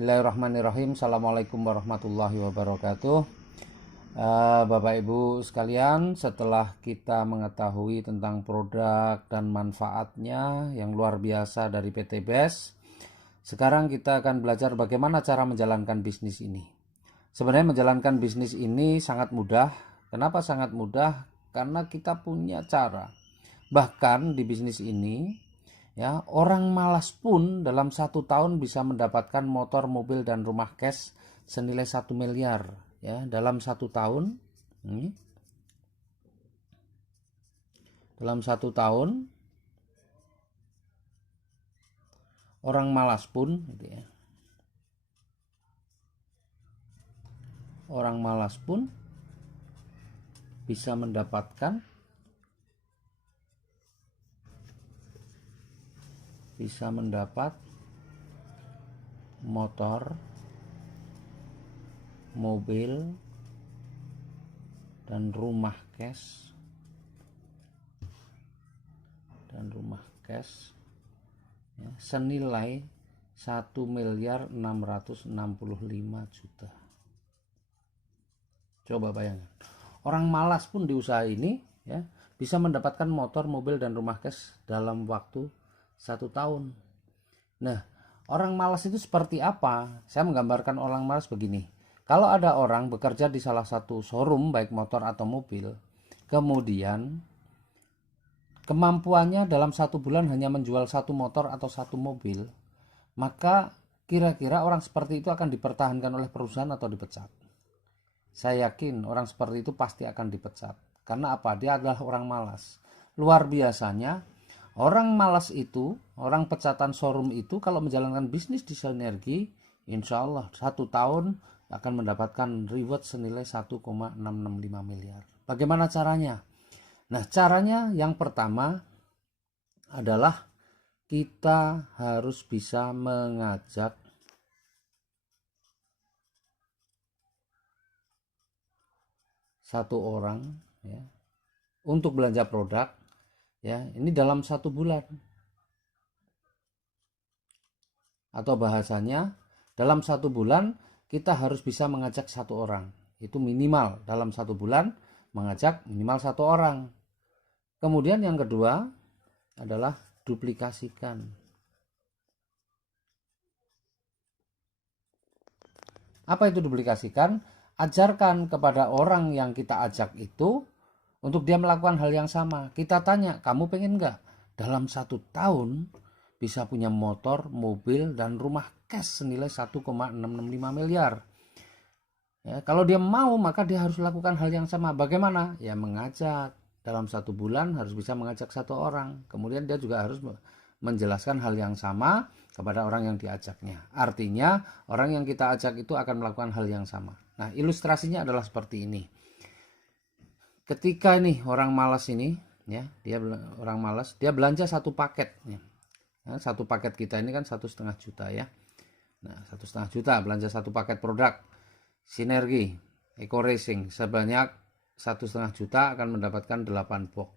Bismillahirrahmanirrahim. Assalamualaikum warahmatullahi wabarakatuh. Bapak Ibu sekalian, setelah kita mengetahui tentang produk dan manfaatnya yang luar biasa dari PT BES, sekarang kita akan belajar bagaimana cara menjalankan bisnis ini. Sebenarnya menjalankan bisnis ini sangat mudah. Kenapa sangat mudah? Karena kita punya cara. Bahkan di bisnis ini, ya, orang malas pun dalam 1 tahun bisa mendapatkan motor, mobil, dan rumah cash senilai 1 miliar. Ya, dalam 1 tahun, dalam 1 tahun orang malas pun, gitu ya, orang malas pun bisa mendapat motor, mobil, dan rumah cash ya, senilai 1.665.000.000. Coba bayangkan, orang malas pun di usaha ini, ya, bisa mendapatkan motor, mobil, dan rumah cash dalam waktu 1 tahun. Nah, orang malas itu seperti apa? Saya menggambarkan orang malas begini. Kalau ada orang bekerja di salah satu showroom, baik motor atau mobil, kemudian kemampuannya dalam 1 bulan hanya menjual 1 motor atau 1 mobil, maka kira-kira orang seperti itu akan dipertahankan oleh perusahaan atau dipecat? Saya yakin orang seperti itu pasti akan dipecat. Karena apa? Dia adalah orang malas. Luar biasanya, orang malas itu, orang pecatan showroom itu, kalau menjalankan bisnis di Sinergi, insya Allah 1 tahun akan mendapatkan reward senilai 1,665 miliar. Bagaimana caranya? Nah, caranya yang pertama adalah kita harus bisa mengajak satu orang, ya, untuk belanja produk, ya, ini dalam 1 bulan, atau bahasanya dalam 1 bulan kita harus bisa mengajak satu orang. Itu minimal dalam 1 bulan mengajak minimal 1 orang. Kemudian yang kedua adalah duplikasikan. Apa itu duplikasikan? Ajarkan kepada orang yang kita ajak itu untuk dia melakukan hal yang sama. Kita tanya, kamu pengen nggak dalam 1 tahun bisa punya motor, mobil, dan rumah cash senilai 1,665 miliar? Ya, kalau dia mau, maka dia harus lakukan hal yang sama. Bagaimana? Ya, mengajak. Dalam 1 bulan harus bisa mengajak satu orang. Kemudian dia juga harus menjelaskan hal yang sama kepada orang yang diajaknya. Artinya, orang yang kita ajak itu akan melakukan hal yang sama. Nah, ilustrasinya adalah seperti ini. Ketika ini orang malas ini, ya, dia belanja 1 paket. Ya. Nah, 1 paket kita ini kan 1,5 juta, ya. Nah, 1,5 juta belanja 1 paket produk Sinergi Eco Racing sebanyak 1,5 juta akan mendapatkan 8 box.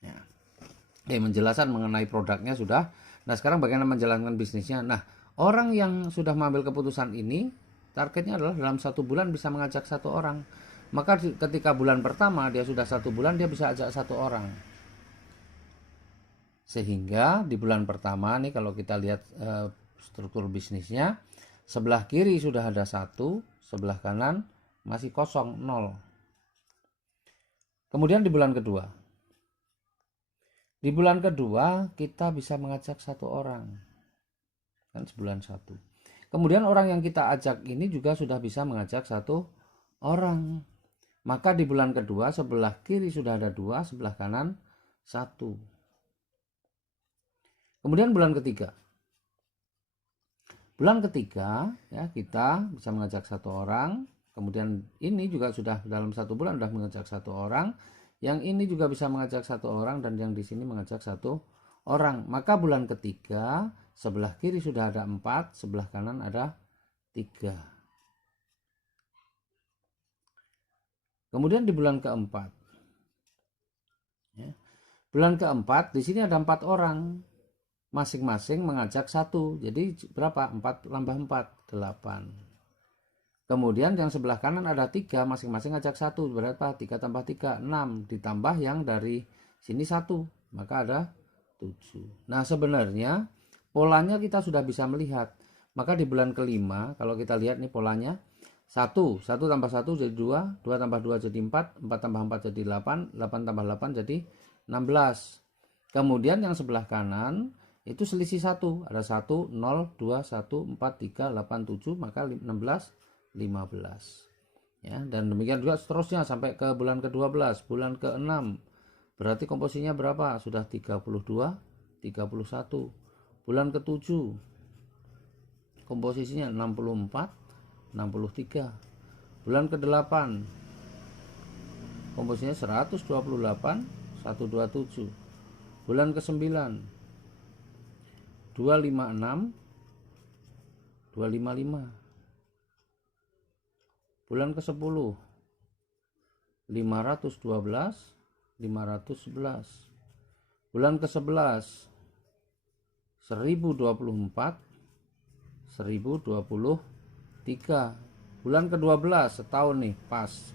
Ya. Menjelaskan mengenai produknya sudah. Nah, sekarang bagaimana menjalankan bisnisnya? Nah, orang yang sudah mengambil keputusan ini, targetnya adalah dalam 1 bulan bisa mengajak 1 orang. Maka ketika bulan pertama dia sudah 1 bulan, dia bisa ajak 1 orang. Sehingga di bulan pertama nih, kalau kita lihat struktur bisnisnya, sebelah kiri sudah ada 1, sebelah kanan masih kosong, 0. Kemudian di bulan kedua kita bisa mengajak 1 orang, kan sebulan 1. Kemudian orang yang kita ajak ini juga sudah bisa mengajak 1 orang. Maka di bulan kedua sebelah kiri sudah ada 2, sebelah kanan 1. Kemudian bulan ketiga, ya, kita bisa mengajak 1 orang. Kemudian ini juga sudah dalam 1 bulan sudah mengajak 1 orang. Yang ini juga bisa mengajak 1 orang, dan yang di sini mengajak 1 orang. Maka bulan ketiga sebelah kiri sudah ada 4, sebelah kanan ada 3. Kemudian di bulan keempat, ya, bulan keempat di sini ada 4 orang. masing-masing mengajak satu. Jadi berapa? 4 tambah 4, 8. Kemudian yang sebelah kanan ada 3, masing-masing ngajak satu. Berapa? 3 tambah 3, 6. Ditambah yang dari sini 1, maka ada 7. Nah sebenarnya polanya kita sudah bisa melihat. Maka di bulan kelima kalau kita lihat nih polanya, 1 tambah 1 jadi 2, 2 tambah 2 jadi 4, 4 tambah 4 jadi 8, 8 tambah 8 jadi 16. Kemudian yang sebelah kanan itu selisih 1, ada 1, 0, 2, 1, 4, 3, 8, 7, maka 16, 15. Ya, dan demikian juga seterusnya sampai ke bulan ke-12, bulan ke-6. Berarti komposisinya berapa? Sudah 32, 31. Bulan ke-7 komposisinya 64, 63. Bulan ke-8 komposisinya 128, 127. Bulan ke-9 256, 255. Bulan ke-10 512, 511. Bulan ke-11 1024, 1023. Bulan ke-12 setahun nih pas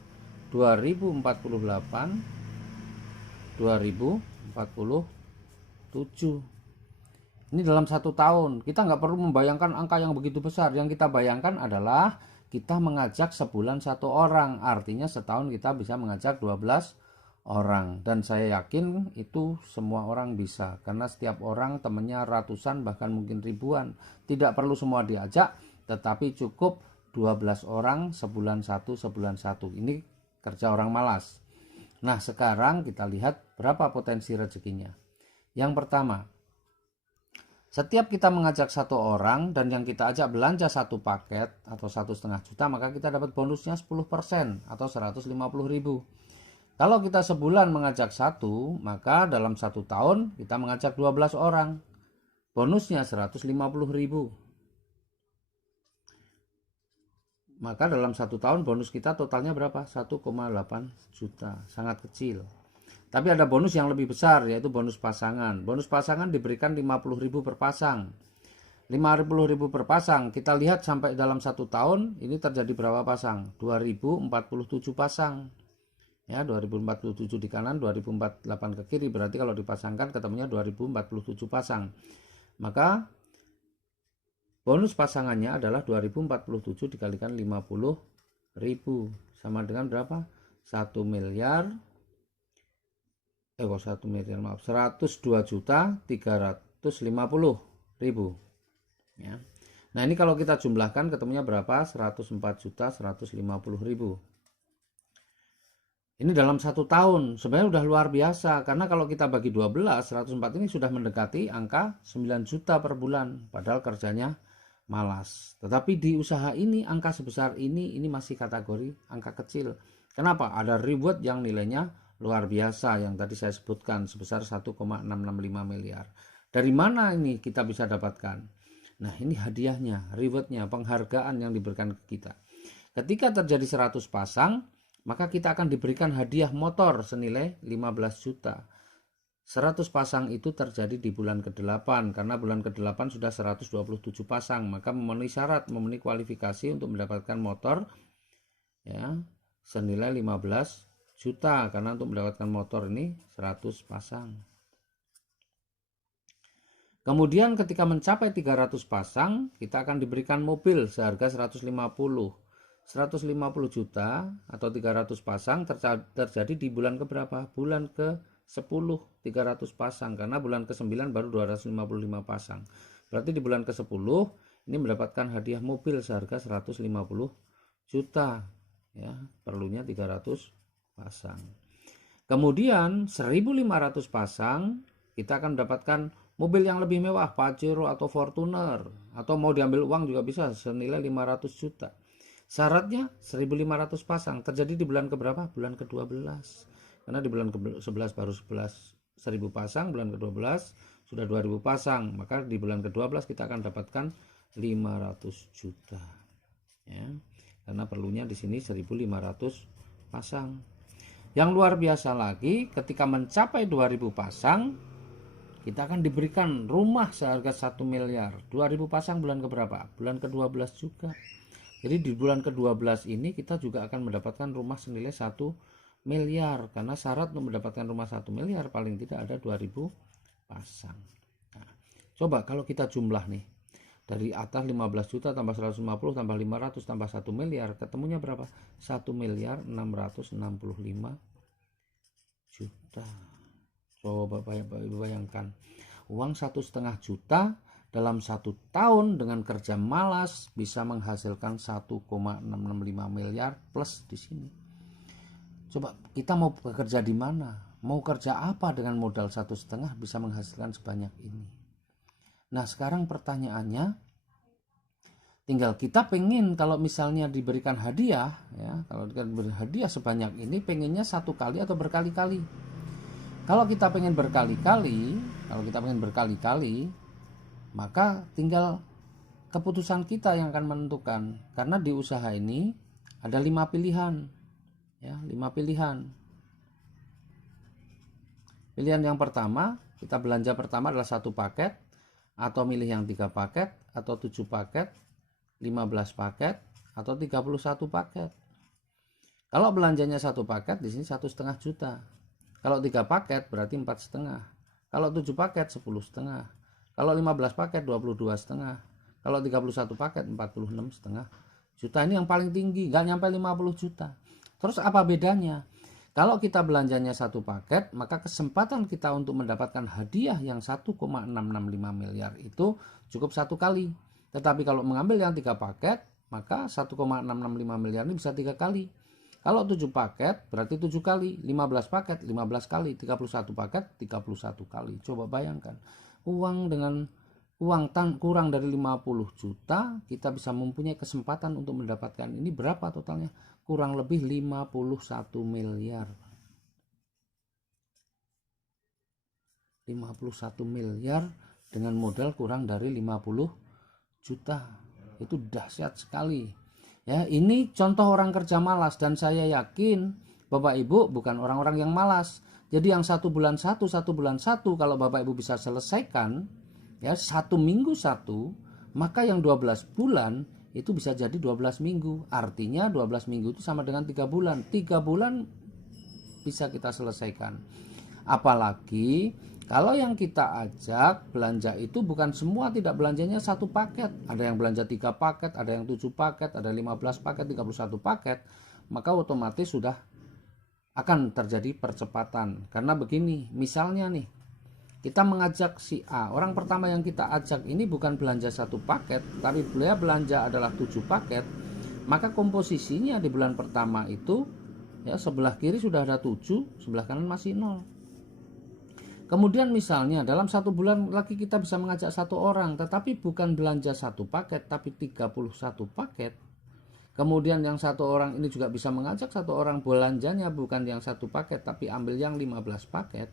2048, 2047. Ini dalam 1 tahun. Kita nggak perlu membayangkan angka yang begitu besar. Yang kita bayangkan adalah kita mengajak sebulan 1 orang. Artinya setahun kita bisa mengajak 12 orang. Dan saya yakin itu semua orang bisa. Karena setiap orang temannya ratusan bahkan mungkin ribuan. Tidak perlu semua diajak, tetapi cukup 12 orang sebulan 1, sebulan 1. Ini kerja orang malas. Nah sekarang kita lihat berapa potensi rezekinya. Yang pertama, setiap kita mengajak 1 orang dan yang kita ajak belanja 1 paket atau 1,5 juta, maka kita dapat bonusnya 10% atau 150.000. Kalau kita sebulan mengajak 1, maka dalam 1 tahun kita mengajak 12 orang. Bonusnya 150.000. Maka dalam 1 tahun bonus kita totalnya berapa? 1,8 juta. Sangat kecil. Tapi ada bonus yang lebih besar, yaitu bonus pasangan. Bonus pasangan diberikan 50.000 per pasang. 50.000 per pasang. Kita lihat sampai dalam 1 tahun ini terjadi berapa pasang? 2047 pasang. Ya, 2047 di kanan, 2048 ke kiri. Berarti kalau dipasangkan ketemunya 2047 pasang. Maka bonus pasangannya adalah 2047 dikalikan 50.000. Sama dengan berapa? 1 miliar. 102.350.000. Ya. Nah ini kalau kita jumlahkan ketemunya berapa? 104.150.000. Ini dalam 1 tahun sebenarnya udah luar biasa, karena kalau kita bagi 12, 104 ini sudah mendekati angka 9 juta per bulan, padahal kerjanya malas. Tetapi di usaha ini angka sebesar ini masih kategori angka kecil. Kenapa? Ada reward yang nilainya luar biasa yang tadi saya sebutkan sebesar 1,665 miliar. Dari mana ini kita bisa dapatkan? Nah ini hadiahnya, rewardnya, penghargaan yang diberikan ke kita. Ketika terjadi 100 pasang, maka kita akan diberikan hadiah motor senilai 15 juta. 100 pasang itu terjadi di bulan ke-8, karena bulan ke-8 sudah 127 pasang, maka memenuhi syarat, memenuhi kualifikasi untuk mendapatkan motor ya, senilai 15 juta, karena untuk mendapatkan motor ini 100 pasang. Kemudian ketika mencapai 300 pasang, kita akan diberikan mobil seharga 150 juta atau 300 pasang terjadi di bulan keberapa? Bulan ke-10 300 pasang, karena bulan ke-9 baru 255 pasang. Berarti di bulan ke-10 ini mendapatkan hadiah mobil seharga 150 juta. Ya, perlunya 300 pasang. Kemudian 1.500 pasang kita akan mendapatkan mobil yang lebih mewah, Pajero atau Fortuner, atau mau diambil uang juga bisa senilai 500 juta. Syaratnya 1.500 pasang terjadi di bulan keberapa? Bulan ke-12. Karena di bulan ke-11 baru 1.000 pasang, bulan ke-12 sudah 2.000 pasang, maka di bulan ke-12 kita akan dapatkan 500 juta. Ya. Karena perlunya di sini 1.500 pasang. Yang luar biasa lagi, ketika mencapai 2.000 pasang, kita akan diberikan rumah seharga 1 miliar. 2000 pasang bulan keberapa? Bulan ke-12 juga. Jadi di bulan ke-12 ini kita juga akan mendapatkan rumah senilai 1 miliar. Karena syarat untuk mendapatkan rumah 1 miliar paling tidak ada 2000 pasang. Nah, coba kalau kita jumlah nih. Dari atas 15 juta tambah 150 tambah 500 tambah 1 miliar. Ketemunya berapa? 1 miliar 665 juta. Coba bayangkan. Uang 1,5 juta dalam 1 tahun dengan kerja malas bisa menghasilkan 1,665 miliar plus di sini. Coba kita mau bekerja di mana? Mau kerja apa dengan modal 1,5 bisa menghasilkan sebanyak ini? Nah, sekarang pertanyaannya, tinggal kita pengen kalau misalnya diberikan hadiah, ya, kalau diberikan hadiah sebanyak ini, pengennya 1 kali atau berkali-kali. Kalau kita pengen berkali-kali, maka tinggal keputusan kita yang akan menentukan. Karena di usaha ini ada 5 pilihan, ya, 5 pilihan. Pilihan yang pertama, kita belanja pertama adalah 1 paket, atau milih yang 3 paket, atau 7 paket, 15 paket, atau 31 paket. Kalau belanjanya 1 paket, di sini 1,5 juta. Kalau 3 paket berarti 4,5. Kalau 7 paket 10,5. Kalau 15 paket 22,5. Kalau 31 paket 46,5 juta. Ini yang paling tinggi, nggak nyampe 50 juta. Terus apa bedanya? Kalau kita belanjanya 1 paket, maka kesempatan kita untuk mendapatkan hadiah yang 1,665 miliar itu cukup 1 kali. Tetapi kalau mengambil yang 3 paket, maka 1,665 miliar ini bisa 3 kali. Kalau 7 paket berarti 7 kali, 15 paket 15 kali, 31 paket 31 kali. Coba bayangkan, uang kurang dari 50 juta, kita bisa mempunyai kesempatan untuk mendapatkan ini berapa totalnya? Kurang lebih 51 miliar. 51 miliar dengan modal kurang dari 50 juta. Itu dahsyat sekali. Ya, ini contoh orang kerja malas, dan saya yakin Bapak Ibu bukan orang-orang yang malas. Jadi yang 1 bulan 1 kalau Bapak Ibu bisa selesaikan, ya, 1 minggu 1, maka yang 12 bulan itu bisa jadi 12 minggu. Artinya 12 minggu itu sama dengan 3 bulan. 3 bulan bisa kita selesaikan. Apalagi kalau yang kita ajak belanja itu bukan semua, tidak belanjanya 1 paket. Ada yang belanja 3 paket, ada yang 7 paket, ada 15 paket, 31 paket. Maka otomatis sudah akan terjadi percepatan. Karena begini, misalnya nih, kita mengajak si A. Orang pertama yang kita ajak ini bukan belanja 1 paket, tapi dia belanja adalah 7 paket. Maka komposisinya di bulan pertama itu, ya, sebelah kiri sudah ada 7, sebelah kanan masih 0. Kemudian misalnya dalam 1 bulan lagi kita bisa mengajak 1 orang, tetapi bukan belanja 1 paket, tapi 31 paket. Kemudian yang 1 orang ini juga bisa mengajak 1 orang, belanjanya bukan yang 1 paket, tapi ambil yang 15 paket.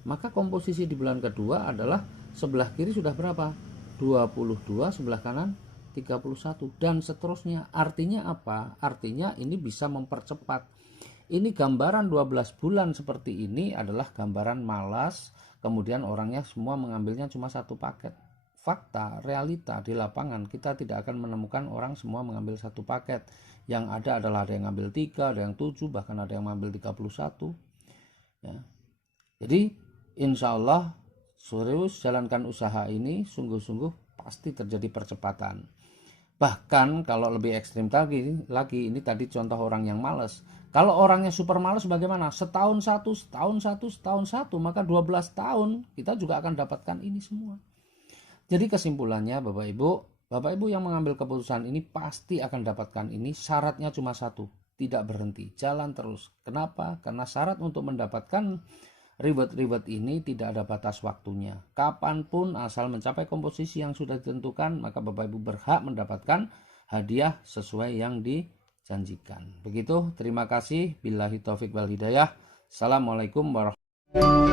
Maka komposisi di bulan kedua adalah sebelah kiri sudah berapa? 22, sebelah kanan 31, dan seterusnya. Artinya apa? Artinya ini bisa mempercepat. Ini gambaran 12 bulan seperti ini adalah gambaran malas, kemudian orangnya semua mengambilnya cuma 1 paket. Fakta, realita di lapangan, kita tidak akan menemukan orang semua mengambil 1 paket. Yang ada adalah ada yang ngambil 3, ada yang 7, bahkan ada yang mengambil 31. Ya. Jadi insya Allah serius jalankan usaha ini, sungguh-sungguh pasti terjadi percepatan. Bahkan kalau lebih ekstrim lagi ini tadi contoh orang yang malas. Kalau orangnya super malas bagaimana? Setahun satu, maka 12 tahun kita juga akan dapatkan ini semua. Jadi kesimpulannya Bapak Ibu yang mengambil keputusan ini pasti akan dapatkan ini. Syaratnya cuma 1, tidak berhenti, jalan terus. Kenapa? Karena syarat untuk mendapatkan reward ini tidak ada batas waktunya. Kapanpun asal mencapai komposisi yang sudah ditentukan, maka Bapak Ibu berhak mendapatkan hadiah sesuai yang dijanjikan. Begitu, terima kasih. Billahi taufik wal hidayah. Assalamualaikum warahmatullahi wabarakatuh.